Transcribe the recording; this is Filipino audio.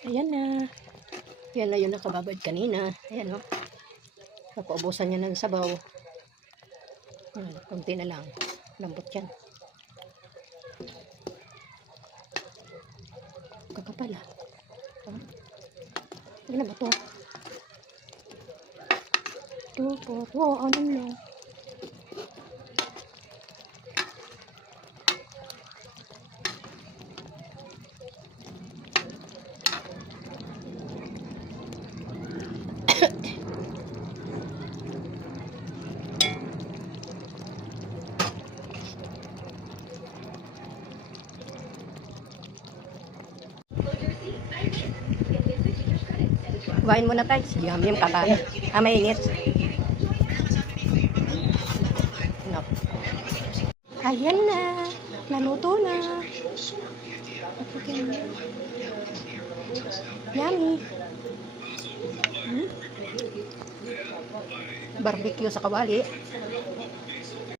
Ayan na. Yan na yung nakababad kanina. Ayan o. Napaubusan niya ng sabaw. Ayan, kunti na lang. Lambot yan. Kakapal ah. Ayan na ba ito? Ito. Ano lang. Kuhain muna tayo. Yum, kakain. Mainit. No. Ayan na. Naluto na. Yummy. Barbecue sa kawali.